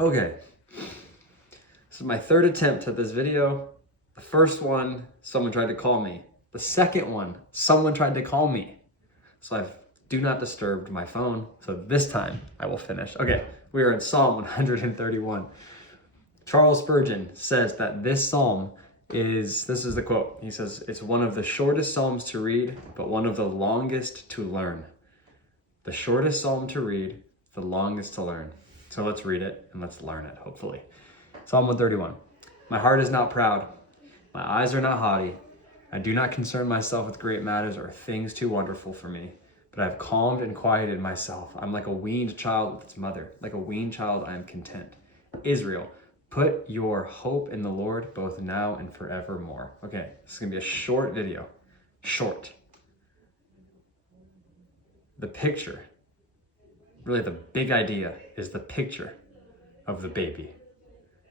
Okay, this is my third attempt at this video. The first one, someone tried to call me. The second one, someone tried to call me. So I've do not disturb my phone. So this time I will finish. Okay, we are in Psalm 131. Charles Spurgeon says that this psalm this is the quote. He says, it's one of the shortest psalms to read, but one of the longest to learn. The shortest psalm to read, the longest to learn. So let's read it and let's learn it, hopefully. Psalm 131. My heart is not proud. My eyes are not haughty. I do not concern myself with great matters or things too wonderful for me, but I have calmed and quieted myself. I'm like a weaned child with its mother. Like a weaned child, I am content. Israel, put your hope in the Lord, both now and forevermore. Okay, this is gonna be a short video. Short. The picture, really the big idea, is the picture of the baby.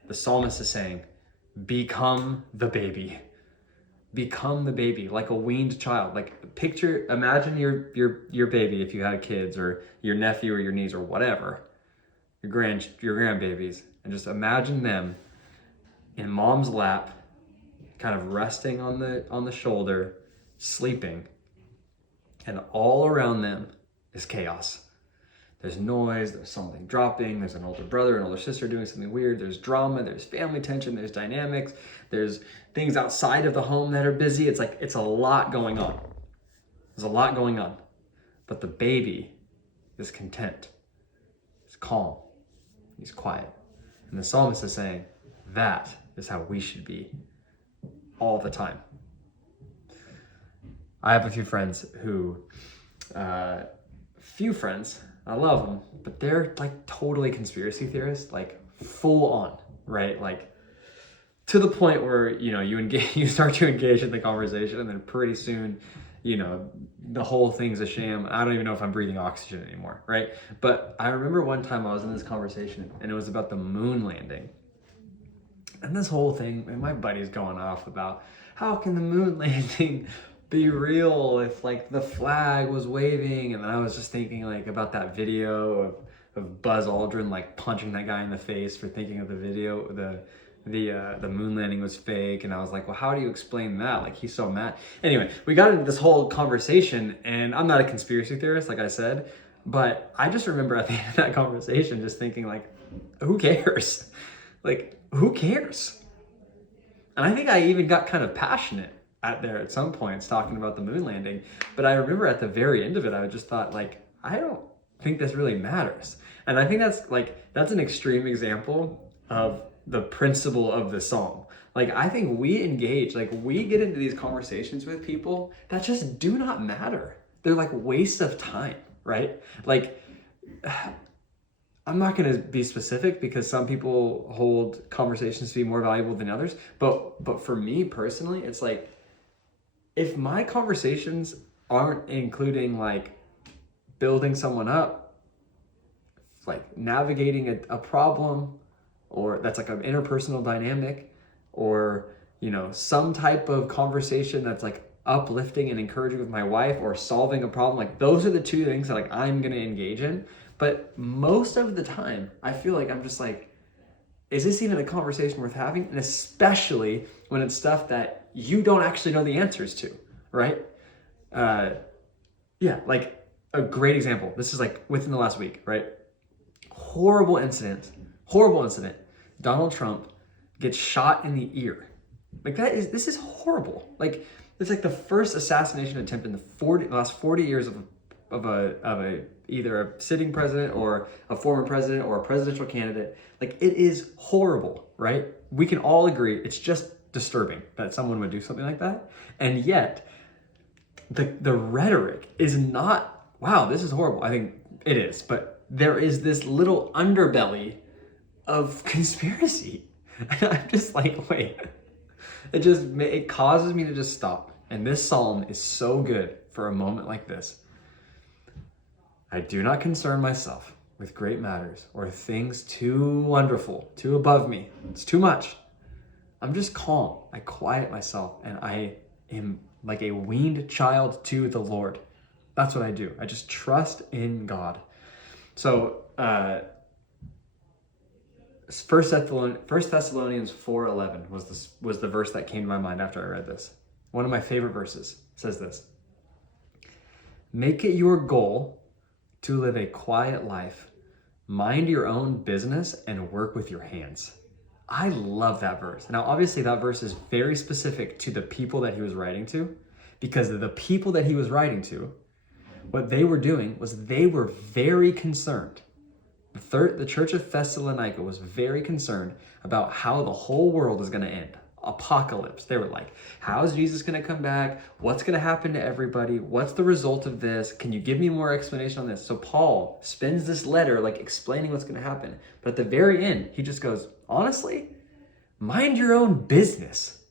The psalmist is saying, become the baby. Become the baby, like a weaned child. Like imagine your baby, if you had kids, or your nephew or your niece or whatever, your grandbabies, and just imagine them in mom's lap, kind of resting on the shoulder, sleeping, and all around them is chaos. There's noise, there's something dropping, there's an older brother, an older sister doing something weird, there's drama, there's family tension, there's dynamics, there's things outside of the home that are busy. It's a lot going on. There's a lot going on. But the baby is content. He's calm. He's quiet. And the psalmist is saying, that is how we should be all the time. I have a few friends I love them, but they're like totally conspiracy theorists, like full on, right? Like to the point where, you start to engage in the conversation, and then pretty soon, the whole thing's a sham. I don't even know if I'm breathing oxygen anymore, right? But I remember one time I was in this conversation, and it was about the moon landing. And this whole thing, and my buddy's going off about how can the moon landing be real if like the flag was waving. And then I was just thinking like about that video of Buzz Aldrin like punching that guy in the face for thinking of the video, the moon landing was fake. And I was like, well, how do you explain that? Like, he's so mad. Anyway, we got into this whole conversation, and I'm not a conspiracy theorist, like I said, but I just remember at the end of that conversation just thinking like, who cares? Like, who cares? And I think I even got kind of passionate at some points talking about the moon landing. But I remember at the very end of it, I just thought like, I don't think this really matters. And I think that's an extreme example of the principle of the psalm. Like, I think we get into these conversations with people that just do not matter. They're like wastes of time, right? Like, I'm not going to be specific because some people hold conversations to be more valuable than others. But for me personally, it's like, if my conversations aren't including like building someone up, like navigating a problem, or that's like an interpersonal dynamic, or, some type of conversation that's like uplifting and encouraging with my wife, or solving a problem, like those are the two things that like I'm going to engage in. But most of the time, I feel like I'm just like, is this even a conversation worth having? And especially when it's stuff that you don't actually know the answers to, right? Yeah, like a great example. This is like within the last week, right? Horrible incident. Donald Trump gets shot in the ear. Like this is horrible. Like it's like the first assassination attempt in the last 40 years of a either a sitting president or a former president or a presidential candidate. Like, it is horrible, right? We can all agree it's just disturbing that someone would do something like that. And yet the rhetoric is not, wow, this is horrible. I think it is, but there is this little underbelly of conspiracy. And I'm just like, wait, it causes me to just stop. And this psalm is so good for a moment like this. I do not concern myself with great matters or things too wonderful, too above me. It's too much. I'm just calm. I quiet myself, and I am like a weaned child to the Lord. That's what I do. I just trust in God. So First Thessalonians 4:11 was the verse that came to my mind after I read this. One of my favorite verses says this: "Make it your goal to live a quiet life, mind your own business, and work with your hands." I love that verse. Now, obviously, that verse is very specific to the people that he was writing to, because the people that he was writing to, what they were doing was they were very concerned. The church of Thessalonica was very concerned about how the whole world is going to end. Apocalypse. They were like, how is Jesus going to come back? What's going to happen to everybody? What's the result of this? Can you give me more explanation on this? So Paul spends this letter like explaining what's going to happen. But at the very end, he just goes, honestly, mind your own business.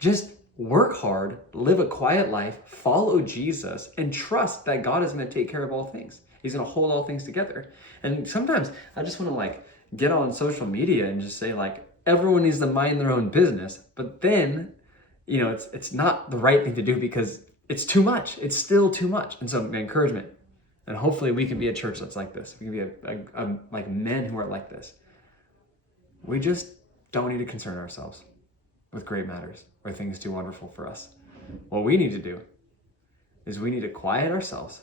Just work hard, live a quiet life, follow Jesus, and trust that God is going to take care of all things. He's going to hold all things together. And sometimes I just want to like get on social media and just say like, everyone needs to mind their own business. But then, it's not the right thing to do because it's too much. It's still too much. And so my encouragement, and hopefully we can be a church that's like this. We can be like men who are like this. We just don't need to concern ourselves with great matters or things too wonderful for us. What we need to do is we need to quiet ourselves,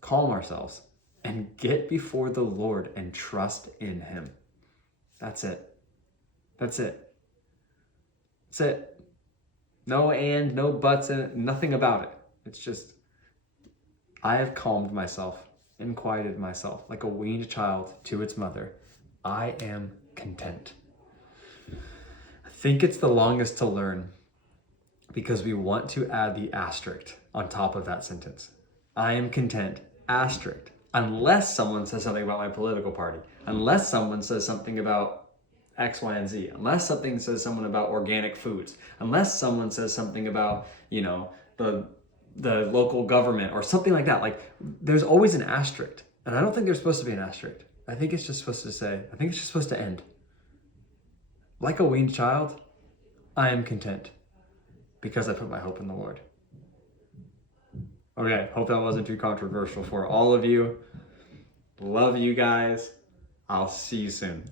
calm ourselves, and get before the Lord and trust in him. That's it. That's it. That's it. No buts in it, nothing about it. It's just, I have calmed myself and quieted myself like a weaned child to its mother. I am content. I think it's the longest to learn because we want to add the asterisk on top of that sentence. I am content, asterisk, unless someone says something about my political party, unless someone says something about X, Y, and Z, unless something says someone about organic foods, unless someone says something about, the local government or something like that. Like there's always an asterisk. And I don't think there's supposed to be an asterisk. I think it's just supposed to end. Like a weaned child, I am content because I put my hope in the Lord. Okay, hope that wasn't too controversial for all of you. Love you guys. I'll see you soon.